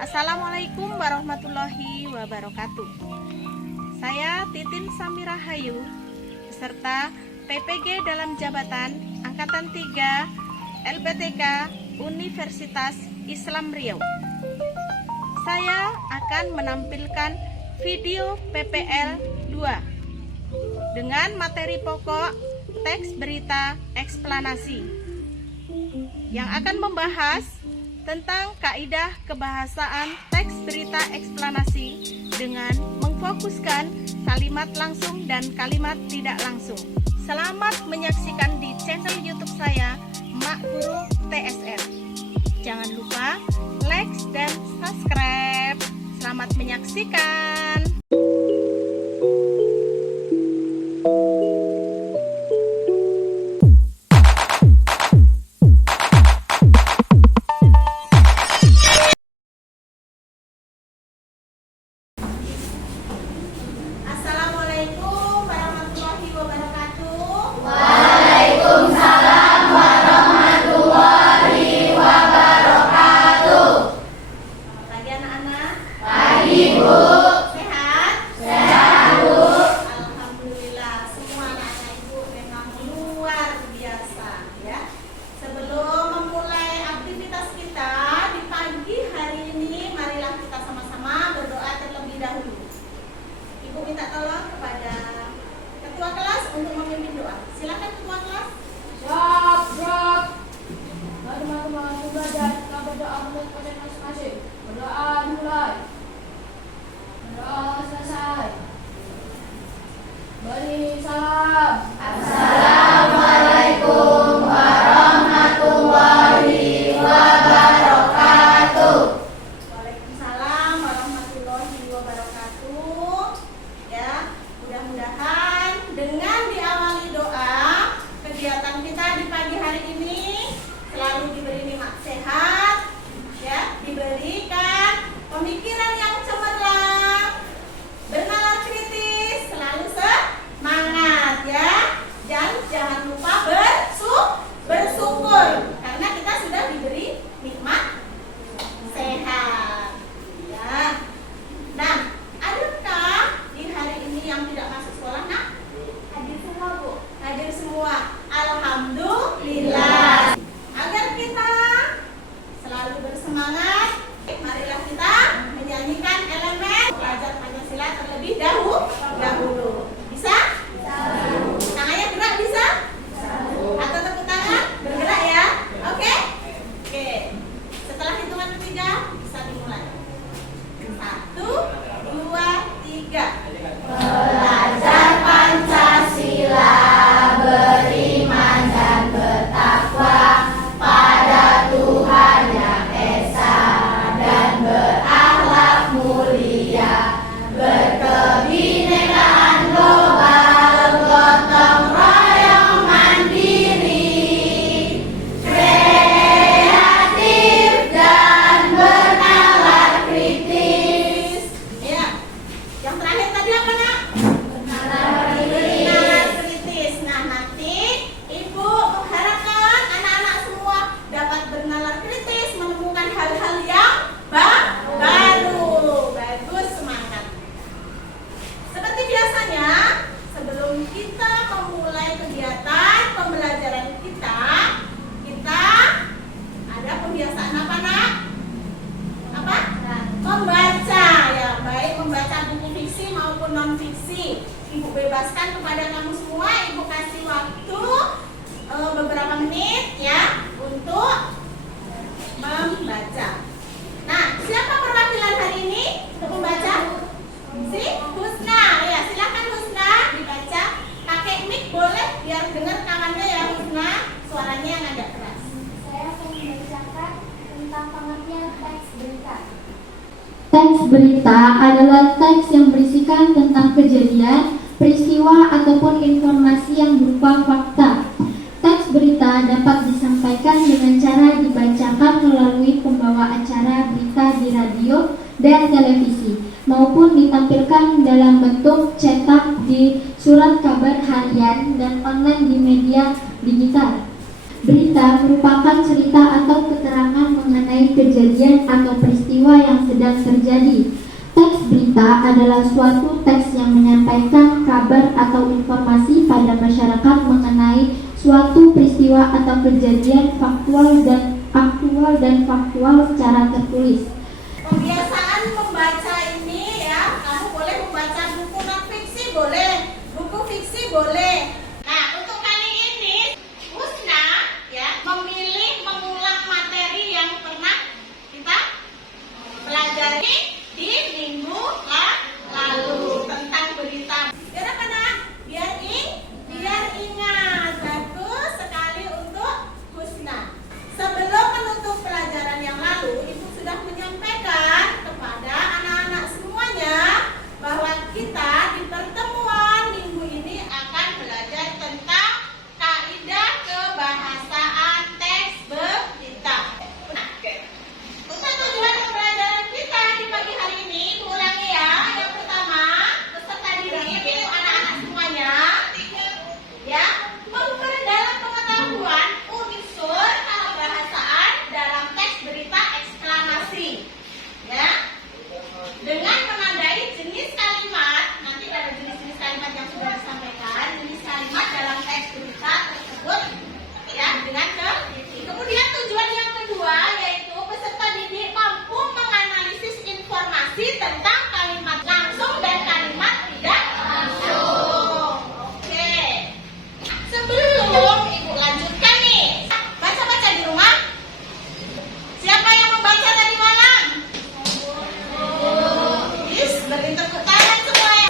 Assalamualaikum warahmatullahi wabarakatuh. Saya Titin Samira Hayu, beserta PPG dalam jabatan Angkatan 3 LPTK Universitas Islam Riau. Saya akan menampilkan video PPL 2 dengan materi pokok teks berita eksplanasi yang akan membahas tentang kaidah kebahasaan teks berita eksplanasi dengan memfokuskan kalimat langsung dan kalimat tidak langsung. Selamat menyaksikan di channel YouTube saya, Mak Guru TSR. Jangan lupa like dan subscribe. Selamat menyaksikan. Assalamualaikum warahmatullahi wabarakatuh. Waalaikumsalam warahmatullahi wabarakatuh. Ya, mudah-mudahan dengan diawali doa, kegiatan kita di pagi hari ini selalu diberi nikmat sehat, ya, diberikan pemikiran yang cemerlang, bernalar kritis, selalu semangat, ya. Dan jangan lupa bersyukur karena kita sudah diberi nikmat sehat, ya. Nah, adakah di hari ini yang tidak masuk sekolah? Nah, hadir semua, Bu. Hadir semua. Alhamdulillah. Agar kita selalu bersemangat, marilah kita menyanyikan elemen belajar Pancasila terlebih dahulu. Bisa? Tangannya gerak, bisa? Atau tepuk tangan? Bergerak, ya? Oke? Oke. Setelah hitungan ketiga, bisa dimulai. 1, 2, 3. Belajar Pancasila, beriman dan bertakwa pada Tuhan yang Esa dan berakhlak mulia, berkebinekaan global, gotong royong mandiri, kreatif dan bernalar kritis. Ya. Yang terakhir tadi apa, Nak? Bernalar kritis. Bernalar kritis. Nah, nanti Ibu mengharapkan anak-anak semua dapat bernalar kritis, menemukan hal-hal yang baru. Bagus, semangat. Seperti biasanya, sebelum kita memulai kegiatan pembelajaran kita ada pembiasaan apa, Nak? Apa? Membaca, ya, baik membaca buku fiksi maupun non fiksi. Ibu bebaskan kepada kamu semua, Ibu kasih waktu beberapa menit, ya, untuk membaca. Nah, siapa perwakilan hari ini untuk membaca? Si Husna, ya, silakan Husna dibaca. Pakai mic boleh biar dengar kawannya, ya, Husna, suaranya yang agak keras. Saya akan membacakan tentang pengertian teks berita. Teks berita adalah teks yang berisikan tentang kejadian, peristiwa, ataupun informasi yang berupa fakta. Teks berita dapat disampaikan dengan cara dibacakan melalui pembawa acara berita di radio dan televisi, maupun ditampilkan dalam bentuk cetak di surat kabar harian dan online di media digital. Berita merupakan cerita atau keterangan mengenai kejadian atau peristiwa yang sedang terjadi. Teks berita adalah suatu teks yang menyampaikan kabar atau informasi pada masyarakat mengenai suatu peristiwa atau kejadian aktual dan faktual secara tertulis. Pembiasaan membaca ini ya, kamu boleh membaca buku non fiksi boleh, buku fiksi boleh. Nah, untuk kali ini Husna ya memilih mengulang materi yang pernah kita pelajari di minggu lalu tentang berita. Biar apa nak? Biar ingat. Bagus sekali untuk Husna. Sebelum menutup pelajaran yang lalu, Ibu sudah menyampaikan kepada anak-anak semuanya bahwa kita di pertemuan minggu ini akan belajar tentang kaidah kebahasaan teks berita. Nah, untuk tujuan pembelajaran kita di pagi hari ini, ulangi ya. Yang pertama, peserta didik itu anak-anak semuanya, ya, memperdalam pengetahuan unsur kebahasaan dalam teks berita eksklamasi, ya, dengan menandai jenis kalimat. Nanti ada jenis-jenis kalimat yang sudah disampaikan, jenis kalimat dalam teks berita tersebut, ya, dengan kemudian tujuan yang kedua yaitu peserta didik mampu menganalisis informasi tentang kalimat langsung dan kalimat tidak langsung. Oke. Sebelum Ibu lanjutkan nih, baca-baca di rumah. Siapa yang membaca tadi malam? Yes, beri tepuk tangan semuanya.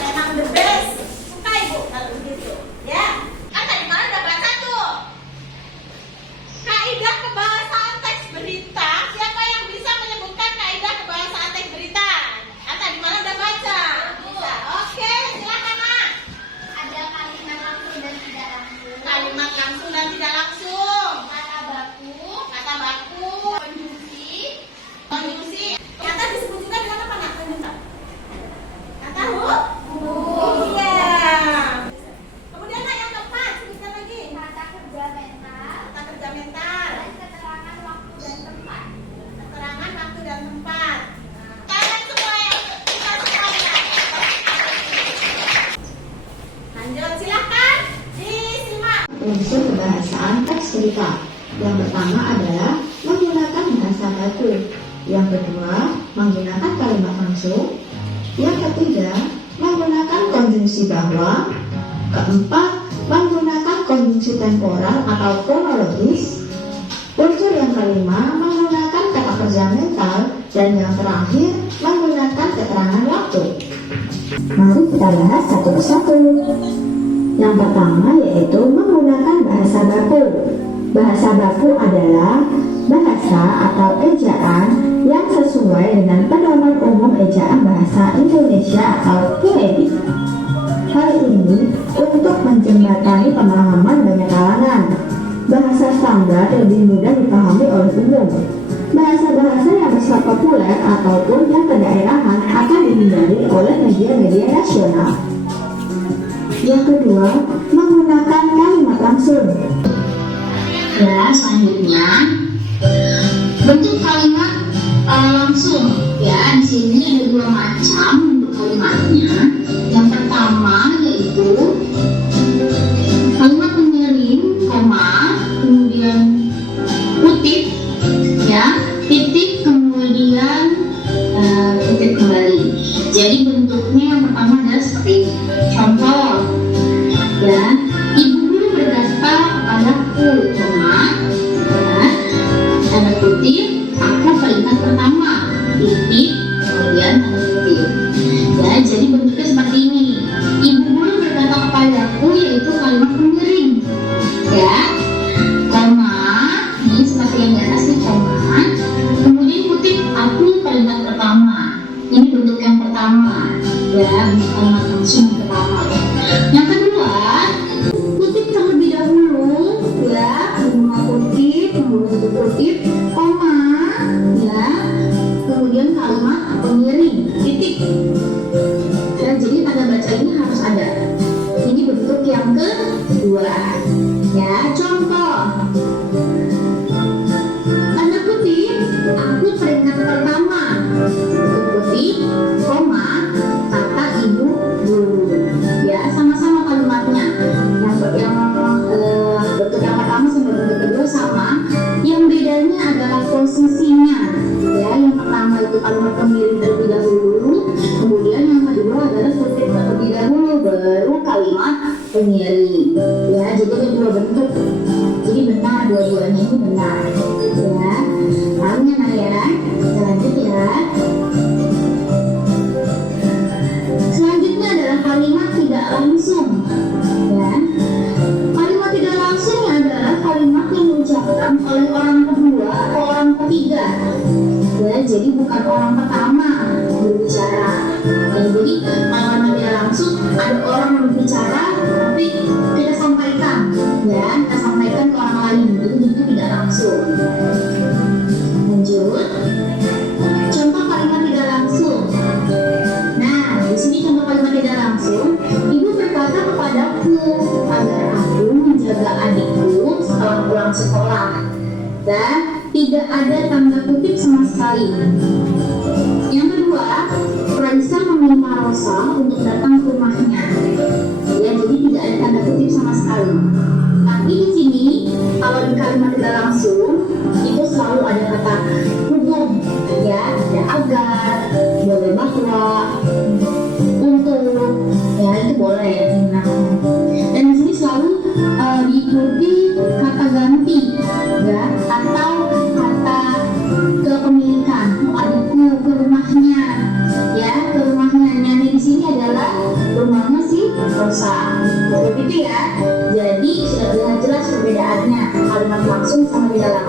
Memang the best. Suka Ibu kalau begitu, ya. Kan tadi malam udah baca tuh. Kaidah kebahasaan teks berita. Siapa yang bisa menyebutkan kaidah kebahasaan teks berita? Kan tadi malam udah baca. Bisa. Oke, silakan Mak. Ada kalimat langsung dan tidak langsung. Kalimat langsung dan tidak langsung. Kata baku, Konjungsi. Kata disebut juga dengan apa nak? Konjungsi. Kata iya. Kemudian nak yang keempat, sebutkan lagi. kata kerja mental, Kata kerja mental. dan keterangan waktu dan tempat. Keterangan waktu dan tempat. Tangan semua yang kita semuanya. Lanjut, silakan disimak. Unsur kebahasaan teks berita. Yang pertama adalah menggunakan bahasa baku. Yang kedua, menggunakan kalimat langsung. Yang ketiga, menggunakan konjungsi bahwa. Keempat, menggunakan konjungsi temporal atau kronologis. Unsur yang kelima, menggunakan kata kerja mental. Dan yang terakhir, menggunakan keterangan waktu. Mari kita bahas satu persatu. Yang pertama yaitu menggunakan bahasa baku. Bahasa baku adalah bahasa atau ejaan yang sesuai dengan pedoman umum ejaan bahasa Indonesia atau PEDI. Hal ini untuk menjembatani pemahaman banyak kalangan. Bahasa standar lebih mudah dipahami oleh umum. Bahasa-bahasa yang bersifat populer ataupun yang kedaerahan akan dihindari oleh media-media nasional. Yang kedua, menggunakan kalimat langsung. Ya, selanjutnya bentuk kalimat langsung. Ya, di sini ada dua macam bentuk kalimatnya. Yang pertama yaitu kalimat pengirim, koma, kemudian kutip, ya, titik, kemudian titik kembali. Jadi bentuknya yang pertama adalah seperti ini. Contoh, ya, ibu guru berkata kepadaku, koma, ya, tanda kutip, aku kalimat pertama, titik, kemudian tanda kutip. Ya, jadi bentuknya seperti ini. Ibu guru berkata kepadaku, yaitu kalimat pengirim, ya, koma, ini seperti yang di atas nih, koma, kemudian kutip, aku kalimat pertama. Ini bentuk yang pertama, ya, bentuk kalimat langsung yang pertama. Yang kedua, kutip terlebih dahulu, ya, bunga kutip, kemudian kutip, koma, ya, kemudian kalimat pengirim, titik. Dan jadi tanda baca ini harus ada. Ini bentuk yang kedua. kalimat pengiring terlebih dahulu, kemudian yang kedua adalah kutip terlebih dahulu, baru kalimat pengiring. Ya, jadi ada dua bentuk. Jadi benar, dua-duanya ini benar. Ya, paham ya Nak ya? Kita lanjut ya. Selanjutnya adalah kalimat tidak langsung. Ya, kalimat tidak langsung adalah kalimat yang diucapkan oleh orang kedua atau orang ketiga. Ya, jadi bukan orang pertama berbicara. Ya, jadi kalimat tidak langsung ada orang yang berbicara, tapi kita sampaikan, ya, kita sampaikan ke orang lain. Itu tidak langsung. Lanjut. Contoh kalimat tidak langsung. Nah, di sini contoh kalimat tidak langsung. Ibu berkata kepadaku agar aku menjaga adikku setelah pulang sekolah. Dan tidak ada tanda kutip sama sekali. Yang kedua, Raisa meminta Rosa untuk datang ke rumahnya. Ya, jadi tidak ada tanda kutip sama sekali. Tapi di sini kalau di kalimat tidak langsung itu selalu ada kata hubung, ya, ada agar, boleh bahwa, untuk, ya itu boleh ya. Dan di sini selalu diikuti kata ganti, ya, atau kata kepemilikan. Adikku ke rumahnya, ya, ke rumahnya. Yang di sini adalah rumahnya si Rosa. Begitu ya. Jadi sudah jelas perbedaannya kalimat langsung sama tidak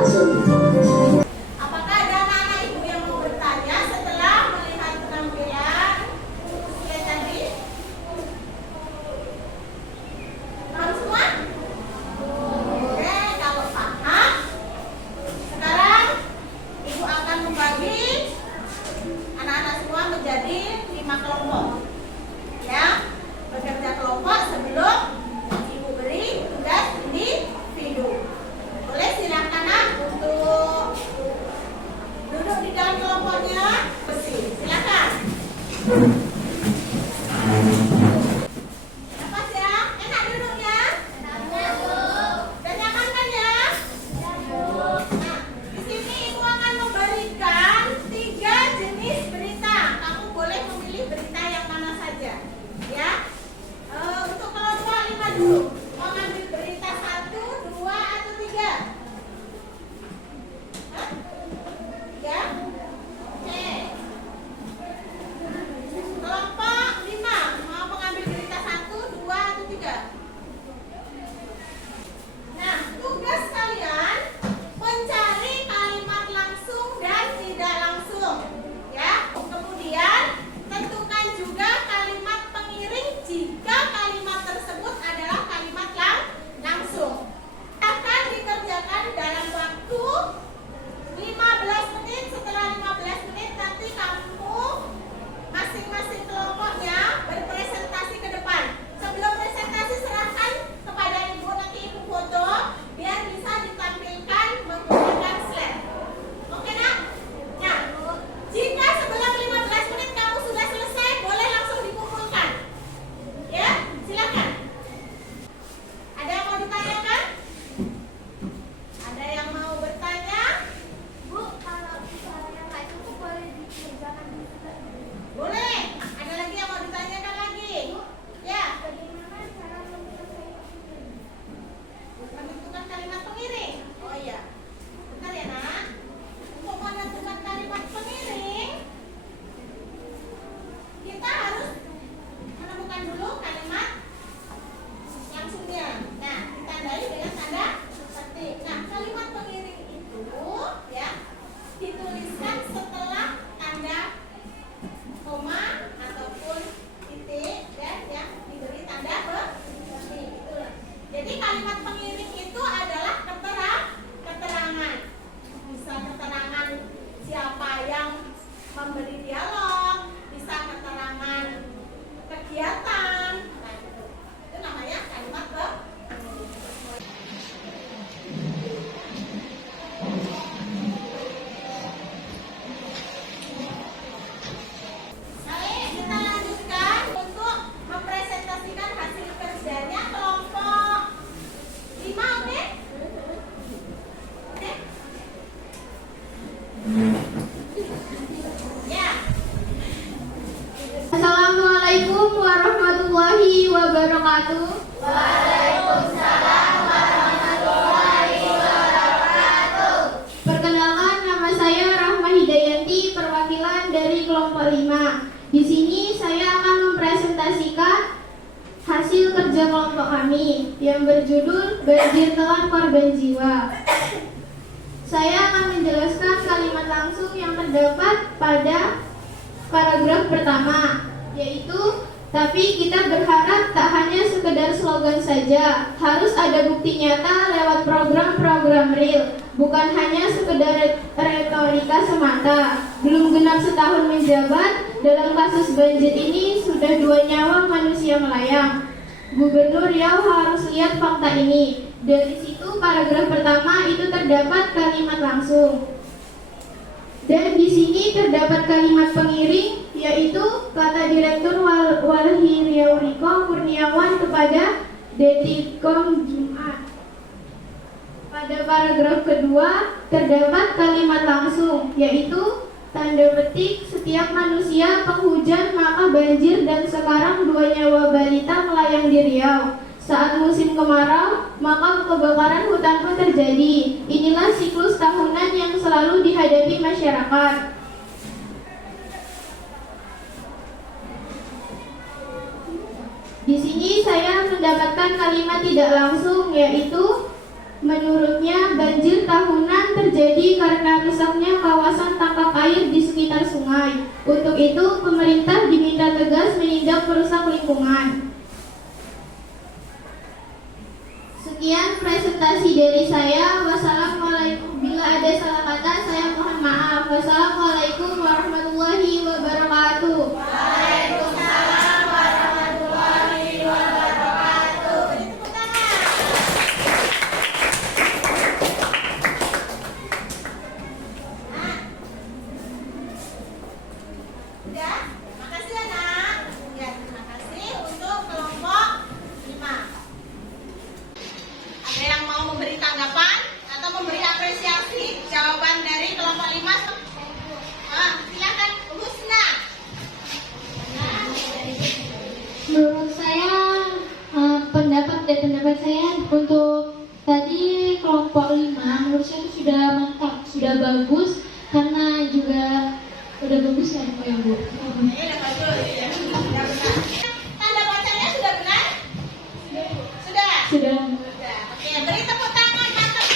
wabarakatuh. Waalaikumsalam warahmatullahi wabarakatuh. Perkenalkan, nama saya Rahma Hidayanti, perwakilan dari kelompok 5. Di sini saya akan mempresentasikan hasil kerja kelompok kami yang berjudul Banjir Telan Korban Jiwa. Saya akan menjelaskan kalimat langsung yang terdapat pada paragraf pertama, yaitu tapi kita berharap tak hanya sekedar slogan saja, harus ada bukti nyata lewat program-program real, bukan hanya sekedar retorika semata. Belum genap setahun menjabat, dalam kasus banjir ini sudah 2 nyawa manusia melayang. Gubernur Riau harus lihat fakta ini. Dari situ paragraf pertama itu terdapat kalimat langsung. Dan di sini terdapat kalimat pengiring, yaitu kata Direktur Walhi Riau Riko Kurniawan kepada Detikcom Jumat. Pada paragraf kedua terdapat kalimat langsung, yaitu tanda petik setiap manusia penghujan maka banjir dan sekarang 2 nyawa balita melayang di Riau. Saat musim kemarau, maka kebakaran hutan pun terjadi. Inilah siklus tahunan yang selalu dihadapi masyarakat. Di sini saya mendapatkan kalimat tidak langsung, yaitu menurutnya banjir tahunan terjadi karena rusaknya kawasan tangkap air di sekitar sungai. Untuk itu, pemerintah diminta tegas menindak perusak lingkungan. Sekian presentasi dari saya. Wassalamualaikum. Bila ada salah kata, saya mohon maaf. Wassalamualaikum warahmatullahi wabarakatuh. Waalaikumsalam warahmatullahi wabarakatuh. Beri tepuk tangan. Nah, udah? Makasih ya nak. Ya, terima kasih untuk kelompok 5. Ada yang mau memberi tanggapan atau memberi apresiasi jawaban dari kelompok 5? Silakan Husna. Menurut saya, pendapat saya untuk tadi kelompok 5 menurut saya itu sudah mantap, sudah bagus, karena juga udah bagus ya Bu. Ini udah bagus ya. Sudah benar. Tanda bacanya sudah benar? Sudah. Sudah. Oke, beri tepuk tangan mantap.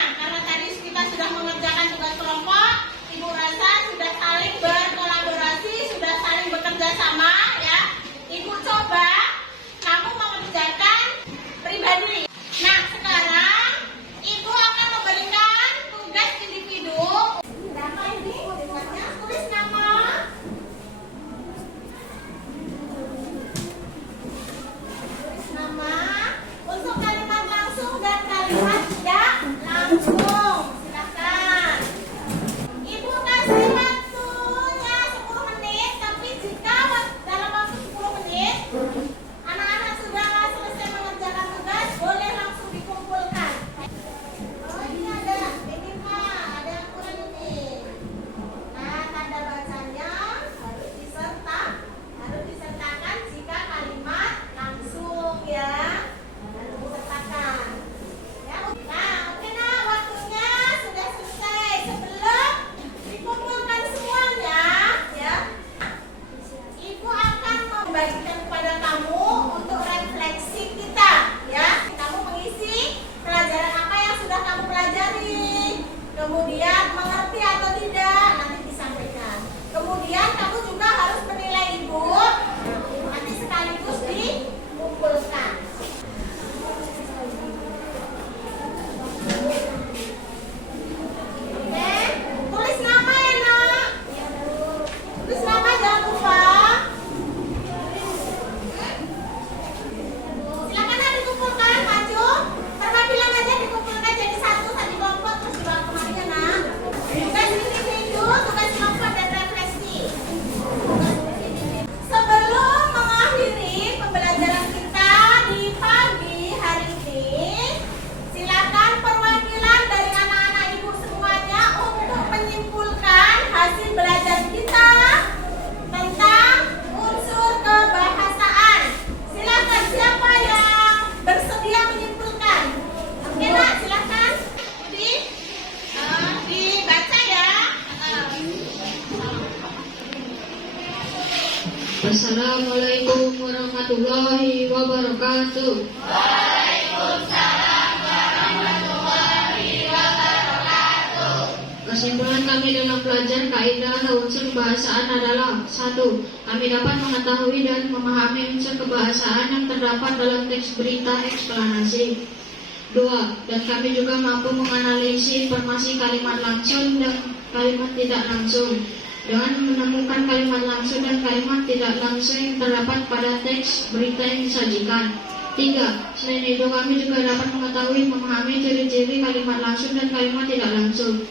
Karena tadi kita sudah mengerjakan tugas kelompok, Ibu rasa sudah saling berkolaborasi, sudah saling bekerja sama ya. Ibu coba kamu mengerjakan pribadi. Nah, sekarang Ibu akan memberikan tugas individu. Berapa ini? Tugasnya tulis nama. Assalamualaikum warahmatullahi wabarakatuh. Kesimpulan kami dalam belajar kaidah unsur kebahasaan adalah: 1. Kami dapat mengetahui dan memahami unsur kebahasaan yang terdapat dalam teks berita eksplanasi. 2. Dan kami juga mampu menganalisis informasi kalimat langsung dan kalimat tidak langsung dengan menemukan kalimat langsung dan kalimat tidak langsung yang terdapat pada teks berita yang disajikan. 3. Selain itu kami juga dapat mengetahui memahami ciri-ciri kalimat langsung dan kalimat tidak langsung.